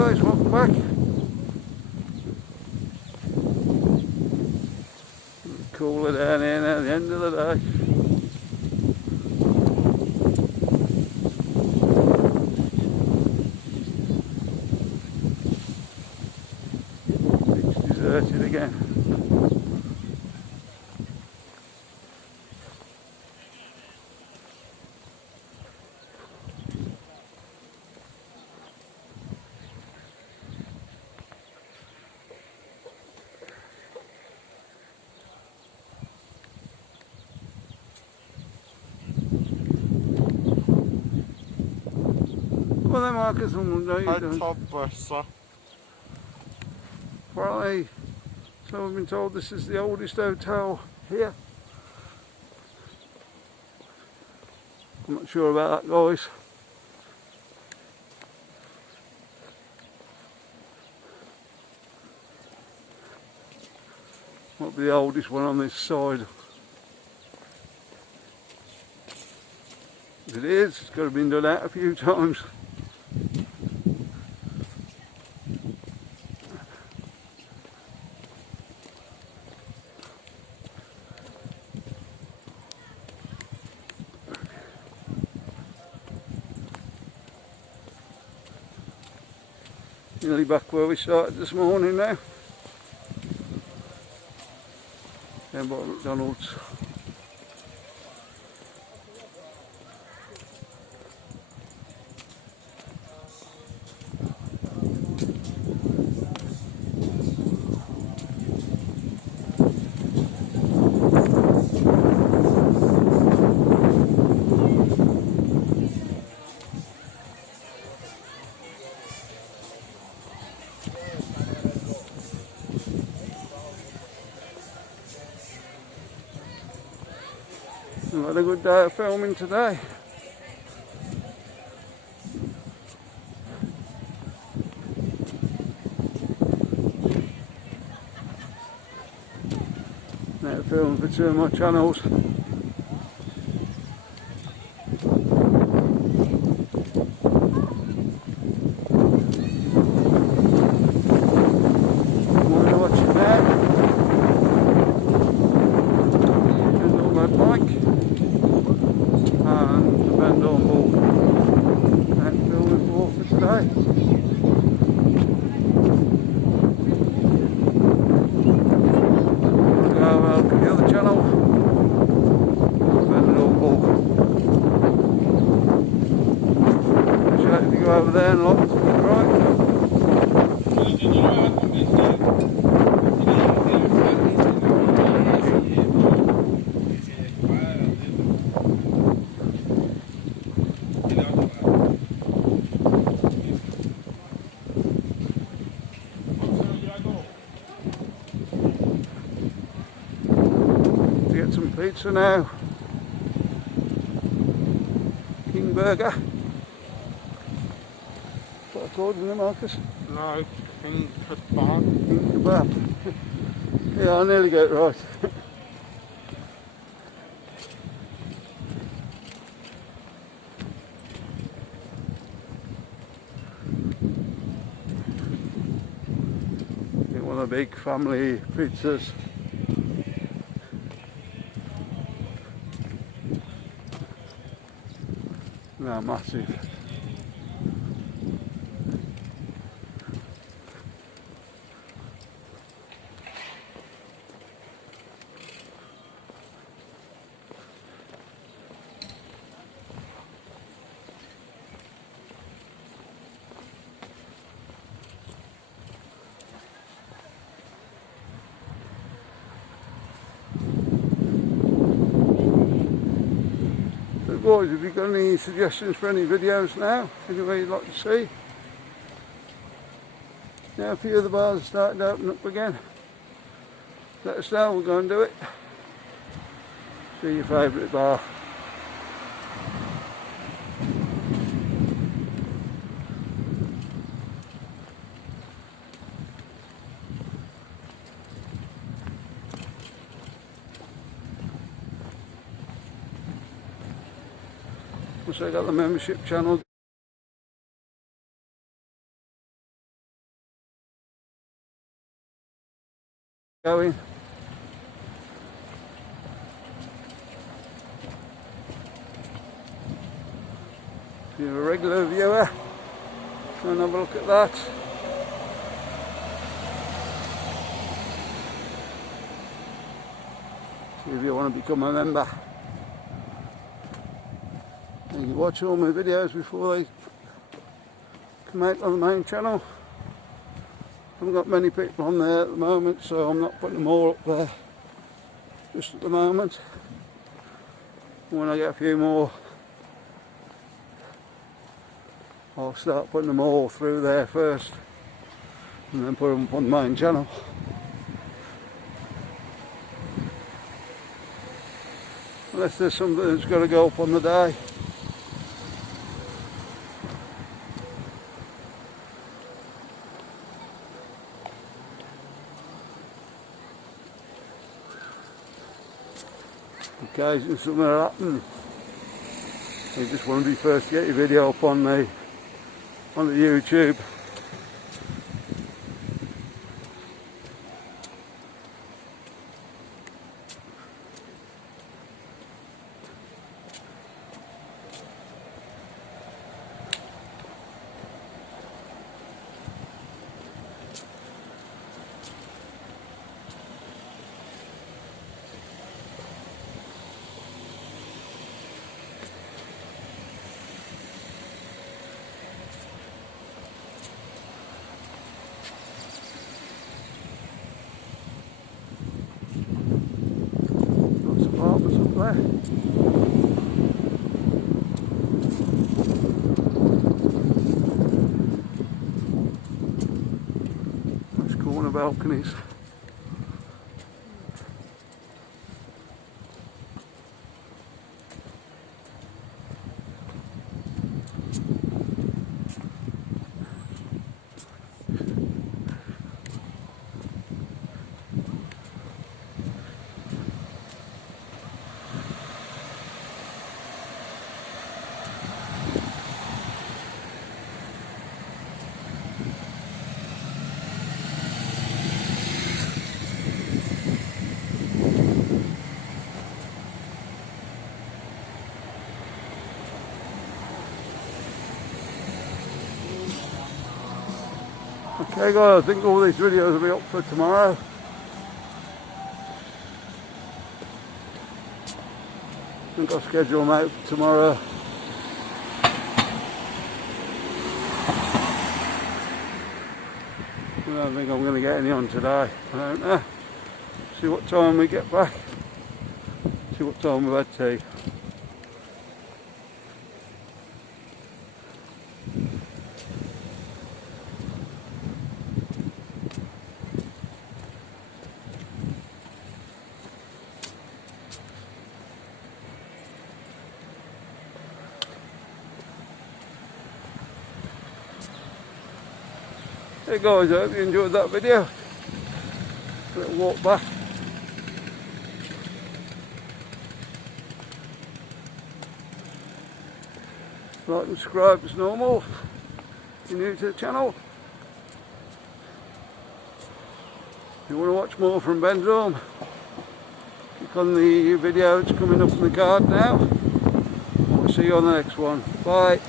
guys, welcome back. Cooler down here now at the end of the day. It's deserted again. Well then Marcus, I'm top briso. Apparently, so I've been told this is the oldest hotel here. I'm not sure about that, guys. Might be the oldest one on this side. If it is, it's got to have been done out a few times. Nearly back where we started this morning now. Down by McDonald's. We've had a good day of filming today. Now filming for two of my channels. We're watching that. There's all that bike. And the Benidorm ball. That's filming for today. We'll go look at the other channel. Benidorm ball. Appreciate if you go over there and like and subscribe. Get some pizza now. King Burger. What I called it, Marcus? No, King Kebab. King Kebab. Yeah, I nearly got it right. Get one of the big family pizzas. No, massive. So guys, have you got any suggestions for any videos now? Anyway you'd like to see? Now a few of the bars are starting to open up again. Let us know, we'll go and do it. See your favourite bar. Also got the membership channel. going. If you're a regular viewer, go and have a look at that. See if you want to become a member. And you watch all my videos before they come out on the main channel. I haven't got many people on there at the moment, so I'm not putting them all up there just at the moment. When I get a few more, I'll start putting them all through there first and then put them up on the main channel. Unless there's something that's got to go up on the day. Occasionally something will happen. You just want to be first to get your video up on the YouTube. Apartments up there. Nice corner balconies. Okay guys, I think all these videos will be up for tomorrow. I think I'll schedule them out for tomorrow. I don't think I'm going to get any on today. I don't know. See what time we get back. See what time we've had tea. Hey guys, I hope you enjoyed that video. A little walk back. Like and subscribe as normal if you're new to the channel. If you want to watch more from Benidorm, click on the video that's coming up in the card now. I'll see you on the next one. Bye.